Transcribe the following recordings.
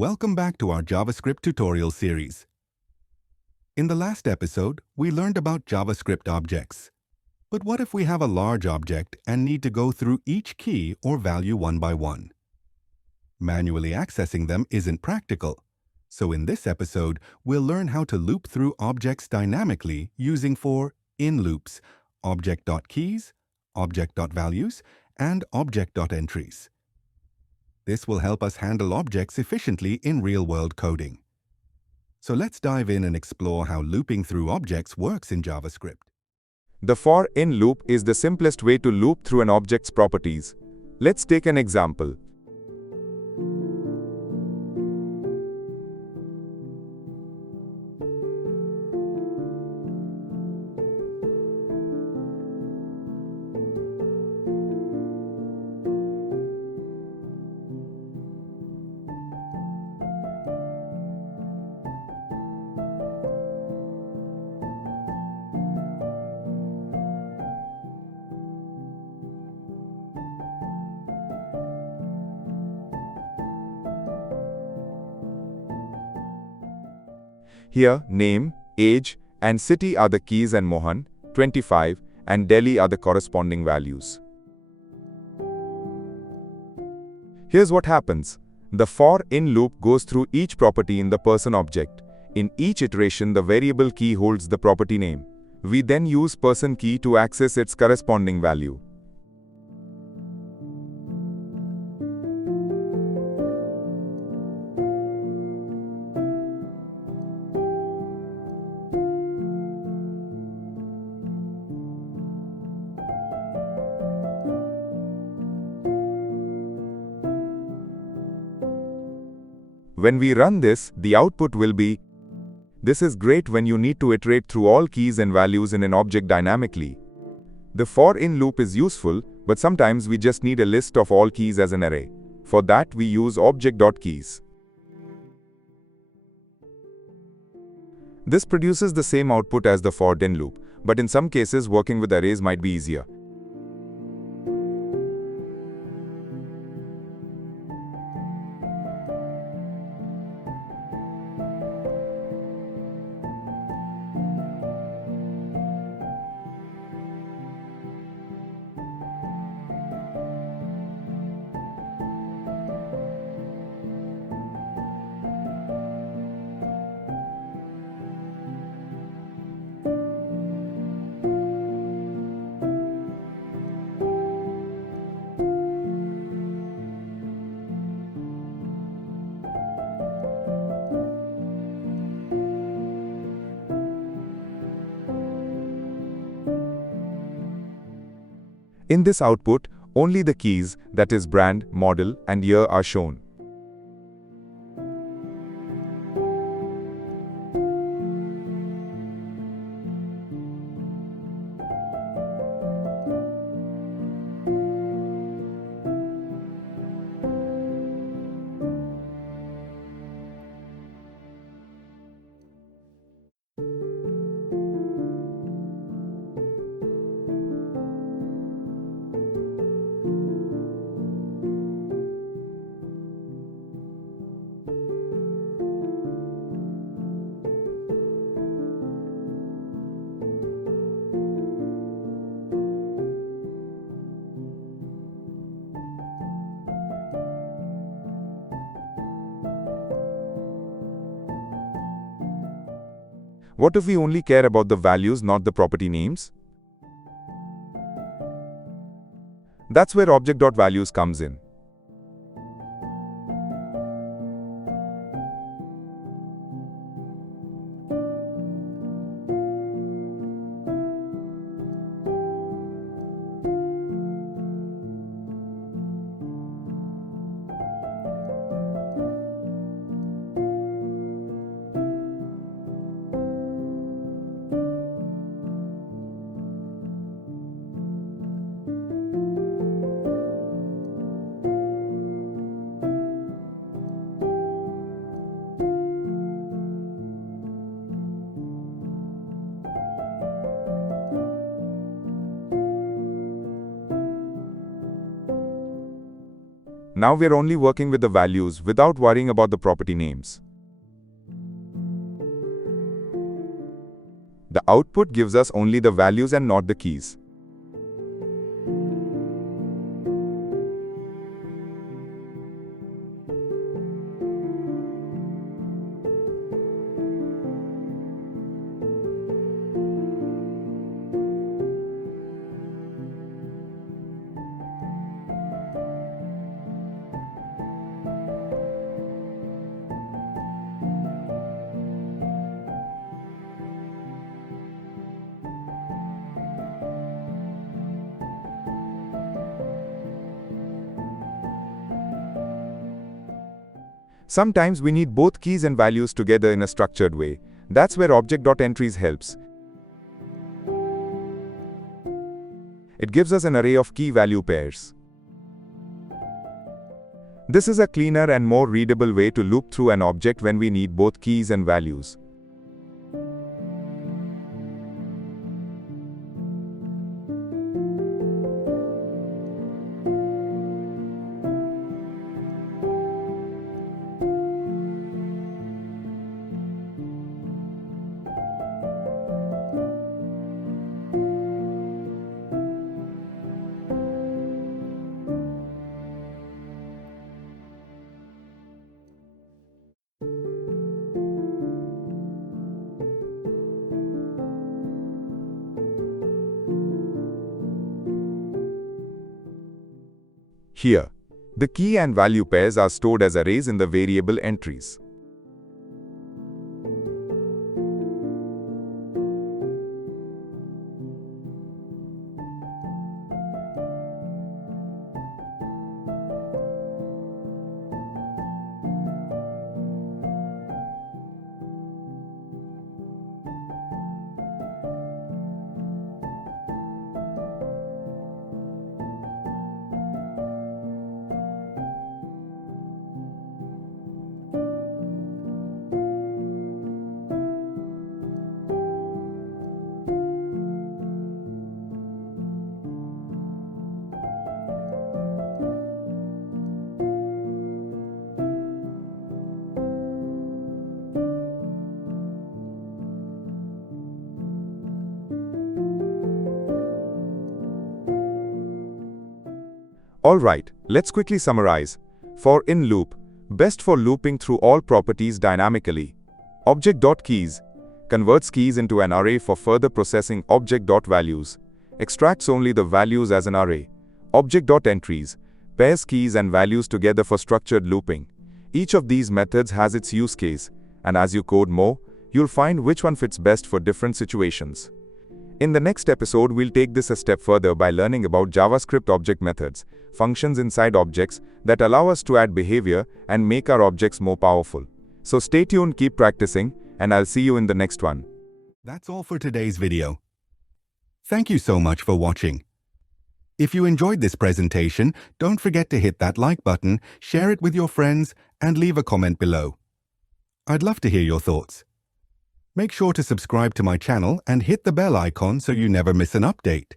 Welcome back to our JavaScript tutorial series. In the last episode, we learned about JavaScript objects. But what if we have a large object and need to go through each key or value one by one? Manually accessing them isn't practical. So in this episode, we'll learn how to loop through objects dynamically using four in loops: Object.keys, Object.values, and Object.entries. This will help us handle objects efficiently in real-world coding. So let's dive in and explore how looping through objects works in JavaScript. The for in loop is the simplest way to loop through an object's properties. Let's take an example. Here, name, age, and city are the keys and Mohan, 25, and Delhi are the corresponding values. Here's what happens. The for in loop goes through each property in the person object. In each iteration, the variable key holds the property name. We then use person key to access its corresponding value. When we run this, the output will be, this is great when you need to iterate through all keys and values in an object dynamically. The for in loop is useful, but sometimes we just need a list of all keys as an array. For that, we use Object.keys. This produces the same output as the for in loop, but in some cases working with arrays might be easier. In this output, only the keys, that is brand, model, and year are shown. What if we only care about the values, not the property names? That's where Object.values comes in. Now we're only working with the values without worrying about the property names. The output gives us only the values and not the keys. Sometimes we need both keys and values together in a structured way. That's where Object.entries helps. It gives us an array of key-value pairs. This is a cleaner and more readable way to loop through an object when we need both keys and values. Here, the key and value pairs are stored as arrays in the variable entries. Alright, let's quickly summarize. For in loop, best for looping through all properties dynamically. Object.keys converts keys into an array for further processing. Object.values extracts only the values as an array. Object.entries pairs keys and values together for structured looping. Each of these methods has its use case, and as you code more, you'll find which one fits best for different situations. In the next episode, we'll take this a step further by learning about JavaScript object methods, functions inside objects that allow us to add behavior and make our objects more powerful. So stay tuned, keep practicing, and I'll see you in the next one. That's all for today's video. Thank you so much for watching. If you enjoyed this presentation, don't forget to hit that like button, share it with your friends, and leave a comment below. I'd love to hear your thoughts. Make sure to subscribe to my channel and hit the bell icon so you never miss an update.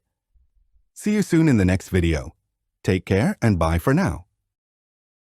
See you soon in the next video. Take care and bye for now.